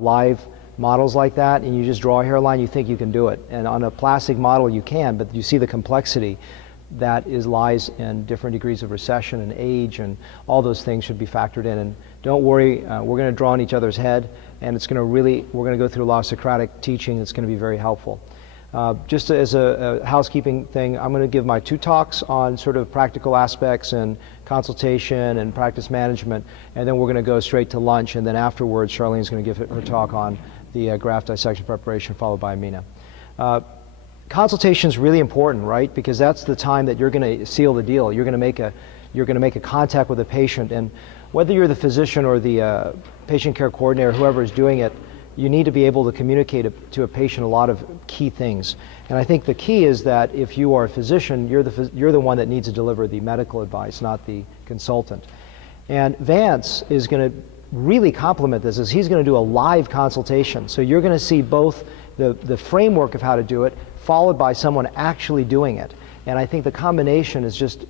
live models like that and you just draw a hairline, you think you can do it. And on a plastic model you can, but you see the complexity that lies in different degrees of recession and age, and all those things should be factored in. And don't worry, we're going to draw on each other's head, and it's going to we're going to go through a lot of Socratic teaching that's going to be very helpful. Just as a housekeeping thing, I'm going to give my 2 talks on sort of practical aspects and consultation and practice management, and then we're going to go straight to lunch, and then afterwards Charlene's going to give her talk on the graft dissection preparation, followed by Amina. Consultation is really important, right? Because that's the time that you're going to seal the deal. You're going to make a contact with the patient, and whether you're the physician or the patient care coordinator, whoever is doing it, you need to be able to communicate to a patient a lot of key things. And I think the key is that if you are a physician, you're the one that needs to deliver the medical advice, not the consultant. And Vance is going to really complement this, as he's going to do a live consultation. So you're going to see both the framework of how to do it, followed by someone actually doing it. And I think the combination is just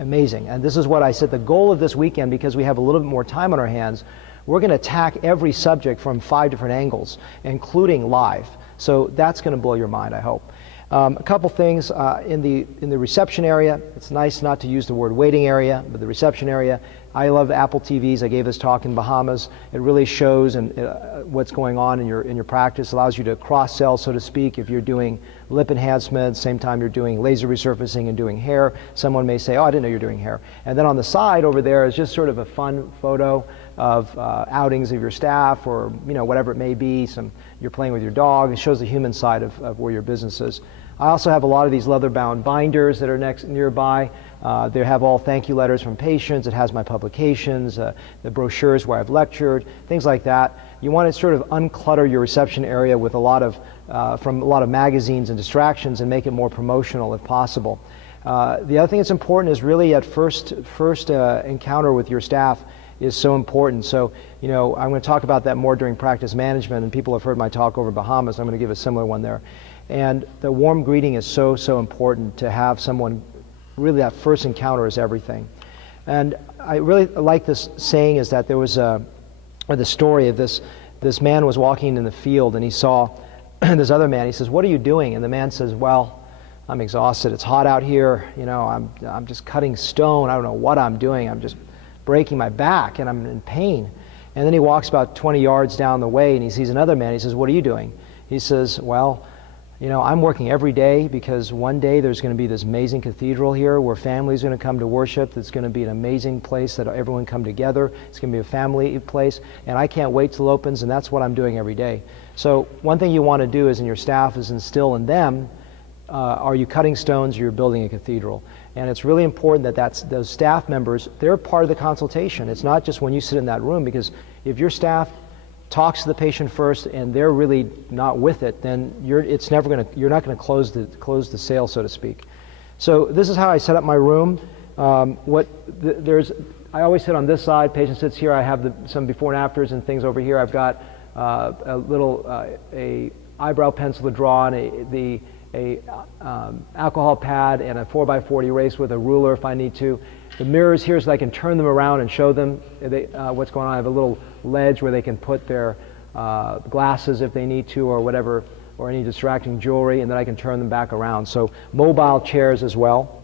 amazing. And this is what I said, the goal of this weekend, because we have a little bit more time on our hands, we're going to attack every subject from 5 different angles, including live. So that's going to blow your mind, I hope. A couple things in the reception area. It's nice not to use the word waiting area, but the reception area. I love Apple TVs. I gave this talk in Bahamas. It really shows what's going on in your practice. Allows you to cross-sell, so to speak. If you're doing lip enhancement, same time you're doing laser resurfacing and doing hair, someone may say, "Oh, I didn't know you're doing hair." And then on the side over there is just sort of a fun photo of outings of your staff, or whatever it may be. You're playing with your dog. It shows the human side of where your business is. I also have a lot of these leather-bound binders that are nearby. They have all thank you letters from patients. It has my publications, the brochures where I've lectured, things like that. You want to sort of unclutter your reception area with from a lot of magazines and distractions, and make it more promotional if possible. The other thing that's important is really at first encounter with your staff is so important. So, I'm going to talk about that more during practice management, and people have heard my talk over Bahamas. I'm going to give a similar one there. And the warm greeting is so important to have someone. Really, that first encounter is everything. And I really like this saying, is that there was the story of this man was walking in the field, and he saw this other man. He says, "What are you doing?" And the man says, "Well, I'm exhausted. It's hot out here. I'm just cutting stone. I don't know what I'm doing. I'm just breaking my back, and I'm in pain." And then he walks about 20 yards down the way, and he sees another man. He says, "What are you doing?" He says, "Well, I'm working every day, because one day there's going to be this amazing cathedral here where families are going to come to worship. It's going to be an amazing place that everyone come together. It's going to be a family place, and I can't wait till it opens, and that's what I'm doing every day." So one thing you want to do is in your staff is instill in them, are you cutting stones, or you're building a cathedral? And it's really important that those staff members, they're part of the consultation. It's not just when you sit in that room, because if your staff talks to the patient first and they're really not with it, then you're not going to close the sale, so to speak. So this is how I set up my room. I always sit on this side. Patient sits here. I have some before and afters and things over here. I've got a little eyebrow pencil to draw on, a alcohol pad, and a 4x4 erase with a ruler if I need to. The mirrors here, so I can turn them around and show them what's going on. I have a little ledge where they can put their glasses if they need to, or whatever, or any distracting jewelry, and then I can turn them back around. So mobile chairs as well.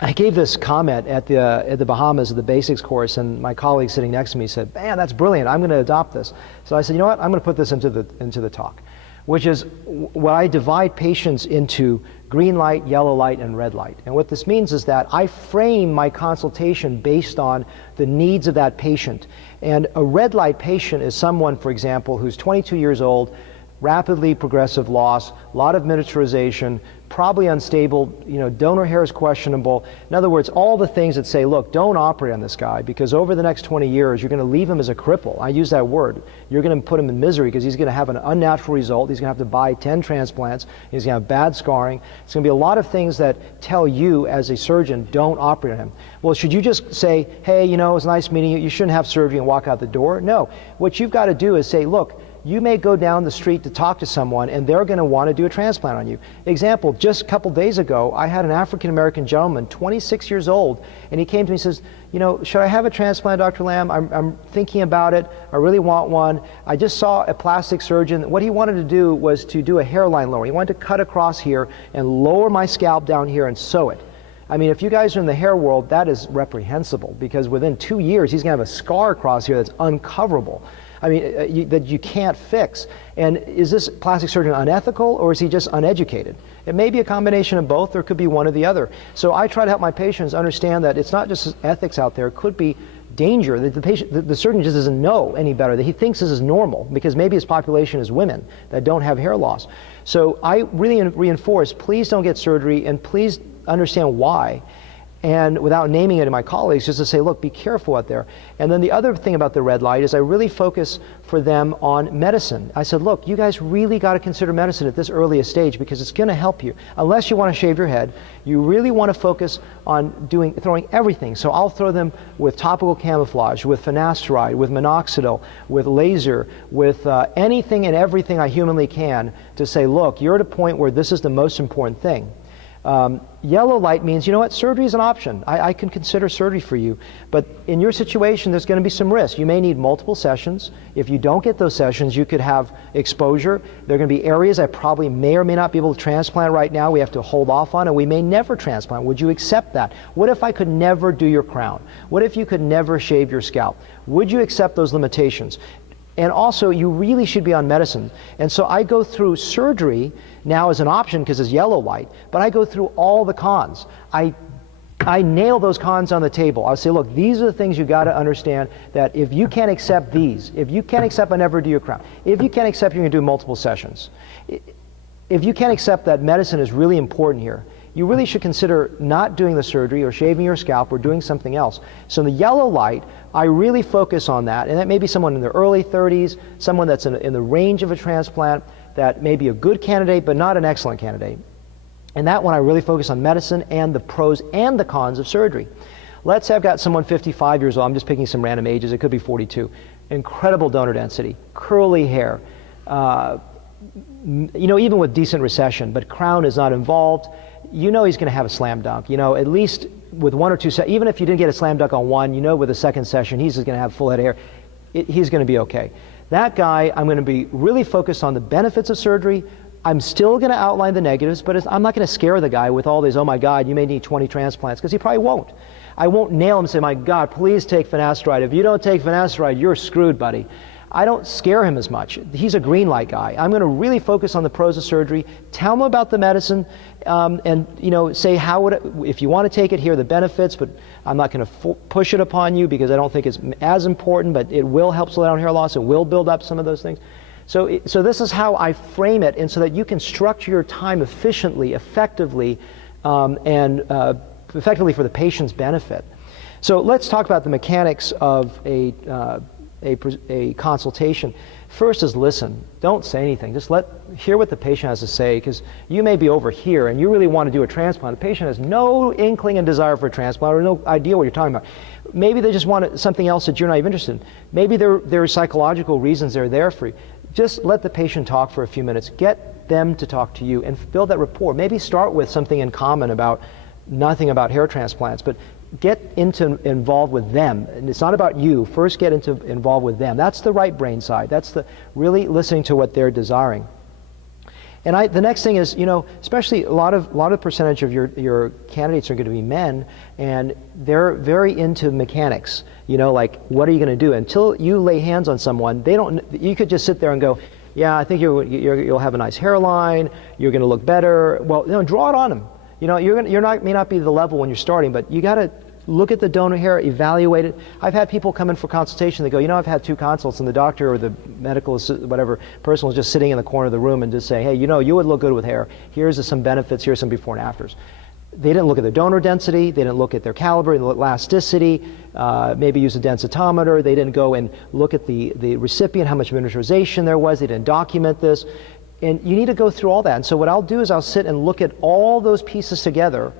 I gave this comment at the Bahamas at the basics course, and my colleague sitting next to me said, "Man, that's brilliant. I'm going to adopt this." So I said, "You know what? I'm going to put this into the talk," which is where I divide patients into green light, yellow light, and red light. And what this means is that I frame my consultation based on the needs of that patient. And a red light patient is someone, for example, who's 22 years old, rapidly progressive loss, a lot of miniaturization, probably unstable, donor hair is questionable. In other words, all the things that say, look, don't operate on this guy, because over the next 20 years, you're going to leave him as a cripple. I use that word. You're going to put him in misery, because he's going to have an unnatural result. He's going to have to buy 10 transplants. He's going to have bad scarring. It's going to be a lot of things that tell you as a surgeon, don't operate on him. Well, should you just say, hey, it was nice meeting you. You shouldn't have surgery and walk out the door? No. What you've got to do is say, look, you may go down the street to talk to someone and they're going to want to do a transplant on you. Example, just a couple days ago, I had an African-American gentleman, 26 years old, and he came to me and says, you know, should I have a transplant, Dr. Lamb? I'm thinking about it. I really want one. I just saw a plastic surgeon. What he wanted to do was to do a hairline lower. He wanted to cut across here and lower my scalp down here and sew it. I mean, if you guys are in the hair world, that is reprehensible, because within 2 years, he's going to have a scar across here that's uncoverable. I mean, that you can't fix. And is this plastic surgeon unethical, or is he just uneducated? It may be a combination of both, or it could be one or the other. So I try to help my patients understand that it's not just ethics out there. It could be danger, that the surgeon just doesn't know any better, that he thinks this is normal, because maybe his population is women that don't have hair loss. So I really reinforce, please don't get surgery, and please understand why. And without naming it to my colleagues, just to say, look, be careful out there. And then the other thing about the red light is I really focus for them on medicine. I said, look, you guys really got to consider medicine at this earliest stage, because it's going to help you. Unless you want to shave your head, you really want to focus on throwing everything. So I'll throw them with topical camouflage, with finasteride, with minoxidil, with laser, with anything and everything I humanly can to say, look, you're at a point where this is the most important thing. Yellow light means, you know what, surgery is an option. I can consider surgery for you. But in your situation, there's going to be some risk. You may need multiple sessions. If you don't get those sessions, you could have exposure. There are going to be areas I probably may or may not be able to transplant right now. We have to hold off on, and we may never transplant. Would you accept that? What if I could never do your crown? What if you could never shave your scalp? Would you accept those limitations? And also, you really should be on medicine. And so I go through surgery now as an option because it's yellow light, but I go through all the cons. I nail those cons on the table. I'll say, look, these are the things you got to understand, that if you can't accept these, if you can't accept I never do your crown, if you can't accept you're going to do multiple sessions, if you can't accept that medicine is really important here, you really should consider not doing the surgery or shaving your scalp or doing something else. So in the yellow light, I really focus on that, and that may be someone in their early 30s, someone that's in the range of a transplant, that may be a good candidate but not an excellent candidate. And that one I really focus on medicine and the pros and the cons of surgery. Let's say I've got someone 55 years old, I'm just picking some random ages, it could be 42, incredible donor density, curly hair, you know, even with decent recession, but crown is not involved. You know he's going to have a slam dunk. You know, at least with one or two, even if you didn't get a slam dunk on one, you know with a second session he's just going to have full head of hair. He's going to be okay. That guy, I'm going to be really focused on the benefits of surgery. I'm still going to outline the negatives, but I'm not going to scare the guy with all these, oh my God, you may need 20 transplants, because he probably won't. I won't nail him and say, my God, please take finasteride. If you don't take finasteride, you're screwed, buddy. I don't scare him as much. He's a green light guy. I'm going to really focus on the pros of surgery, tell him about the medicine, and you know, say how would it, if you want to take it, here are the benefits, but I'm not going to push it upon you because I don't think it's as important, but it will help slow down hair loss. It will build up some of those things. So this is how I frame it, and so that you can structure your time efficiently, effectively, and effectively for the patient's benefit. So let's talk about the mechanics of a consultation. First is listen. Don't say anything. Just hear what the patient has to say, because you may be over here and you really want to do a transplant. The patient has no inkling and desire for a transplant or no idea what you're talking about. Maybe they just want something else that you're not even interested in. Maybe there are psychological reasons they're there for you. Just let the patient talk for a few minutes. Get them to talk to you and build that rapport. Maybe start with something in common about nothing about hair transplants, but get involved with them. And it's not about you. First get involved with them. That's the right brain side. That's the really listening to what they're desiring. And the next thing is, you know, especially a lot of percentage of your candidates are going to be men, and they're very into mechanics. You know, like, what are you going to do? Until you lay hands on someone, you could just sit there and go, yeah, I think you'll have a nice hairline, you're going to look better. Well, you know, draw it on them. You know, may not be the level when you're starting, but you got to look at the donor hair, evaluate it. I've had people come in for consultation. They go, you know, I've had 2 consults, and the doctor or the medical whatever person was just sitting in the corner of the room and just saying, hey, you know, you would look good with hair. Here's some benefits. Here's some before and afters. They didn't look at the donor density. They didn't look at their caliber, the elasticity, maybe use a densitometer. They didn't go and look at the recipient, how much miniaturization there was. They didn't document this. And you need to go through all that. And so what I'll do is I'll sit and look at all those pieces together,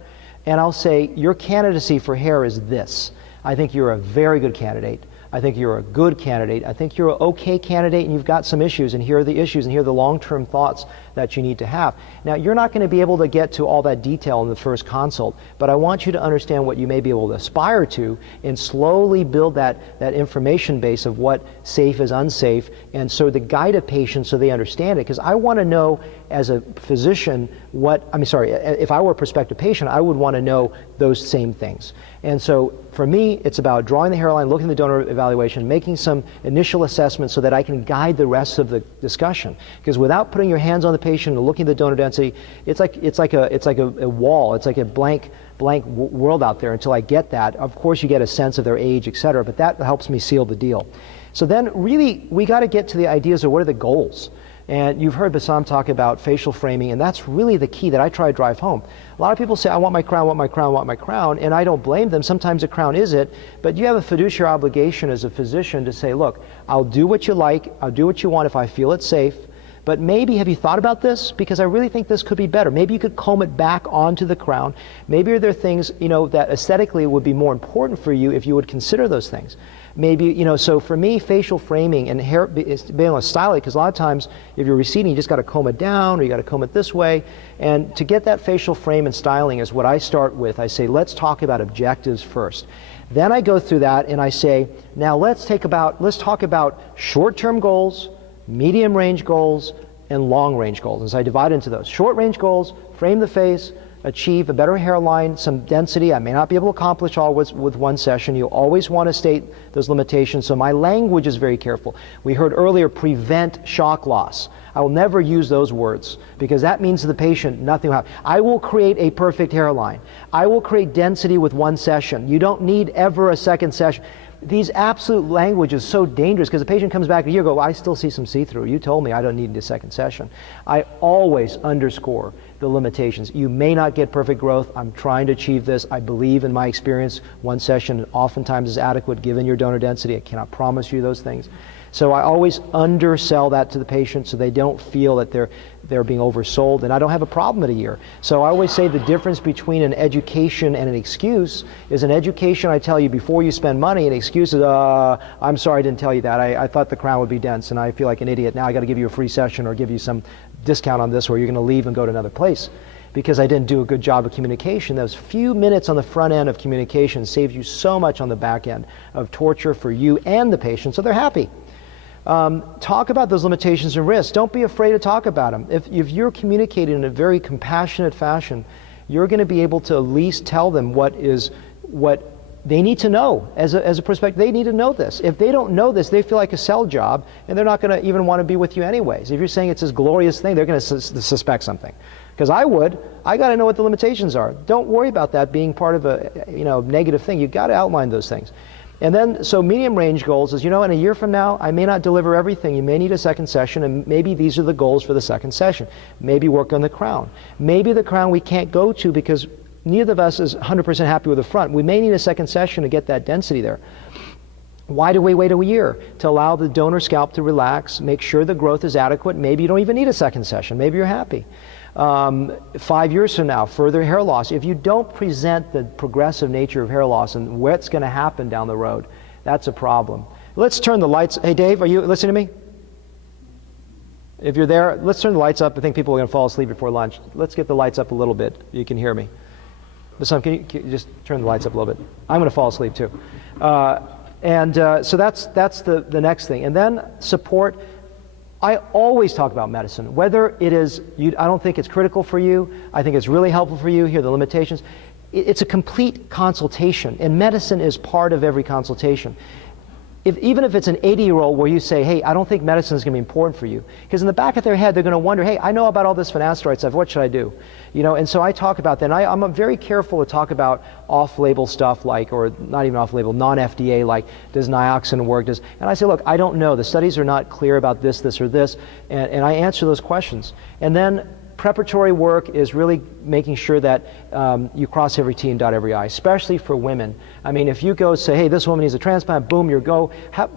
and I'll say, your candidacy for hair is this. I think you're a very good candidate. I think you're a good candidate. I think you're an okay candidate and you've got some issues, and here are the issues and here are the long-term thoughts that you need to have. Now, you're not going to be able to get to all that detail in the first consult, but I want you to understand what you may be able to aspire to and slowly build that information base of what safe is unsafe, and so to guide a patient so they understand it, because I want to know as a physician if I were a prospective patient, I would want to know those same things. And so for me, it's about drawing the hairline, looking at the donor evaluation, making some initial assessments so that I can guide the rest of the discussion. Because without putting your hands on the patient and looking at the donor density, it's like a wall, it's like a blank world out there until I get that. Of course you get a sense of their age, et cetera, but that helps me seal the deal. So then really we got to get to the ideas of what are the goals. And you've heard Bassam talk about facial framing, and that's really the key that I try to drive home. A lot of people say, I want my crown, I want my crown, I want my crown, and I don't blame them. Sometimes a crown is it, but you have a fiduciary obligation as a physician to say, look, I'll do what you like, I'll do what you want if I feel it's safe, but maybe have you thought about this? Because I really think this could be better. Maybe you could comb it back onto the crown. Maybe there are things, that aesthetically would be more important for you if you would consider those things. Maybe, so for me, facial framing and hair, being able to style it, because a lot of times if you're receding, you just got to comb it down or you got to comb it this way. And to get that facial frame and styling is what I start with. I say, let's talk about objectives first. Then I go through that and I say, now let's talk about short-term goals, medium-range goals, and long-range goals. And so I divide into those. Short-range goals, frame the face, achieve a better hairline, some density. I may not be able to accomplish all with one session. You always want to state those limitations, so my language is very careful. We heard earlier, prevent shock loss. I will never use those words because that means to the patient nothing will happen. I will create a perfect hairline. I will create density with one session. You don't need ever a second session. These absolute language is so dangerous because the patient comes back a year ago, I still see some see-through. You told me I don't need a second session. I always underscore the limitations. You may not get perfect growth. I'm trying to achieve this. I believe in my experience, one session oftentimes is adequate given your donor density. I cannot promise you those things. So I always undersell that to the patient so they don't feel that they're being oversold, and I don't have a problem at a year. So I always say the difference between an education and an excuse is an education I tell you before you spend money, an excuse is, I'm sorry I didn't tell you that. I thought the crown would be dense and I feel like an idiot. Now I got to give you a free session or give you some discount on this or you're going to leave and go to another place because I didn't do a good job of communication. Those few minutes on the front end of communication saves you so much on the back end of torture for you and the patient, so they're happy. Talk about those limitations and risks. Don't be afraid to talk about them. If you're communicating in a very compassionate fashion, you're going to be able to at least tell them what they need to know. As a prospective, they need to know this. If they don't know this, they feel like a sell job, and they're not going to even want to be with you anyways. If you're saying it's this glorious thing, they're going to suspect something. Because I got to know what the limitations are. Don't worry about that being part of a negative thing. You've got to outline those things. And then, so medium range goals is, in a year from now, I may not deliver everything. You may need a second session, and maybe these are the goals for the second session. Maybe work on the crown. Maybe the crown we can't go to because neither of us is 100% happy with the front. We may need a second session to get that density there. Why do we wait a year? To allow the donor scalp to relax, make sure the growth is adequate. Maybe you don't even need a second session. Maybe you're happy. 5 years from now, further hair loss. If you don't present the progressive nature of hair loss and what's going to happen down the road, that's a problem. Let's turn the lights. Hey, Dave, are you listening to me? If you're there, let's turn the lights up. I think people are going to fall asleep before lunch. Let's get the lights up a little bit. You can hear me. But can you just turn the lights up a little bit? I'm going to fall asleep too. So that's the next thing. And then support. I always talk about medicine, whether it is, I don't think it's critical for you, I think it's really helpful for you, here are the limitations. It's a complete consultation, and medicine is part of every consultation. Even if it's an 80-year-old where you say, hey, I don't think medicine is going to be important for you, because in the back of their head they're going to wonder, hey, I know about all this finasteride stuff, what should I do? And so I talk about that, and I'm very careful to talk about off-label stuff or not even off-label, non-FDA, like does nioxin work, and I say, look, I don't know, the studies are not clear about this, or this, and I answer those questions. And then preparatory work is really making sure that you cross every T and dot every I, especially for women. I mean, if you go say, hey, this woman needs a transplant, boom, you go.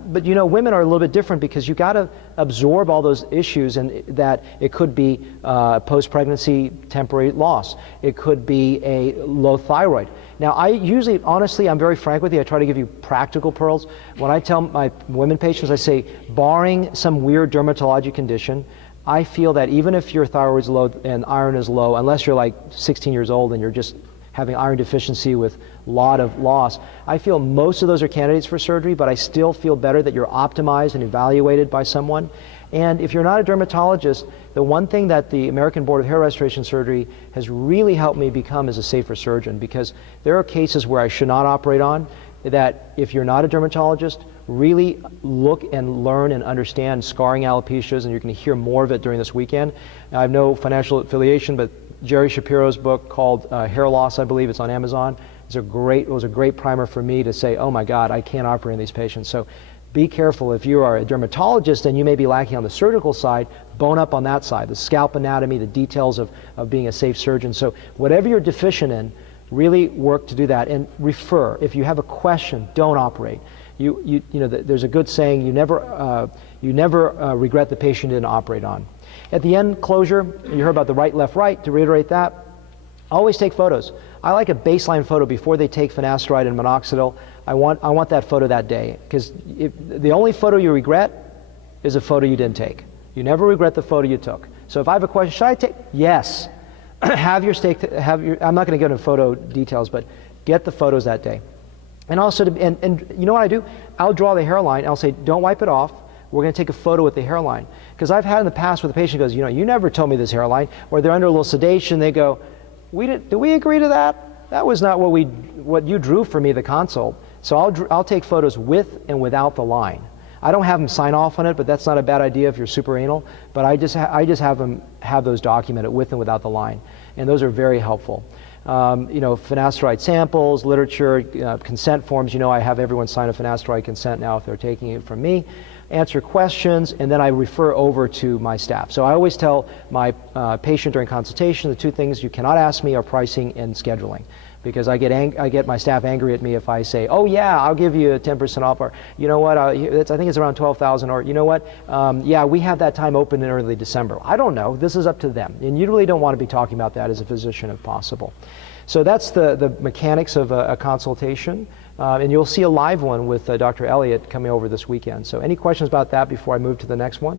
But you know, women are a little bit different because you got to absorb all those issues, and that it could be post-pregnancy temporary loss. It could be a low thyroid. Now, I usually, honestly, I'm very frank with you. I try to give you practical pearls. When I tell my women patients, I say, barring some weird dermatologic condition, I feel that even if your thyroid's low and iron is low, unless you're like 16 years old and you're just having iron deficiency with a lot of loss, I feel most of those are candidates for surgery, but I still feel better that you're optimized and evaluated by someone. And if you're not a dermatologist, the one thing that the American Board of Hair Restoration Surgery has really helped me become is a safer surgeon, because there are cases where I should not operate on, that if you're not a dermatologist, really look and learn and understand scarring alopecias, and you're going to hear more of it during this weekend. I have no financial affiliation, but Jerry Shapiro's book called Hair Loss, I believe, it's on Amazon. It was a great primer for me to say, oh my God, I can't operate on these patients. So be careful. If you are a dermatologist and you may be lacking on the surgical side, bone up on that side, the scalp anatomy, the details of being a safe surgeon. So whatever you're deficient in, really work to do that, and refer. If you have a question, don't operate. You know, there's a good saying, you never regret the patient you didn't operate on. At the end closure, you heard about the right, left, right. To reiterate that, always take photos. I like a baseline photo before they take finasteride and minoxidil. I want that photo that day, because the only photo you regret is a photo you didn't take. You never regret the photo you took. So if I have a question, should I take? Yes. I'm not going to get into photo details, but get the photos that day. And also, and you know what I do? I'll draw the hairline. I'll say, don't wipe it off. We're going to take a photo with the hairline. Because I've had in the past where the patient goes, you know, you never told me this hairline, or they're under a little sedation. They go, did we agree to that? That was not what you drew for me, the consult. So I'll take photos with and without the line. I don't have them sign off on it, but that's not a bad idea if you're super anal. But I just have them have those documented with and without the line, and those are very helpful. You know, finasteride samples, literature, consent forms. You know, I have everyone sign a finasteride consent now if they're taking it from me. Answer questions, and then I refer over to my staff. So I always tell my patient during consultation, the two things you cannot ask me are pricing and scheduling, because I get my staff angry at me if I say, oh yeah, I'll give you a 10% off, or you know what, I think it's around 12,000, or you know what, yeah, we have that time open in early December. I don't know, this is up to them, and you really don't want to be talking about that as a physician if possible. So that's the mechanics of a consultation, and you'll see a live one with Dr. Elliott coming over this weekend. So any questions about that before I move to the next one?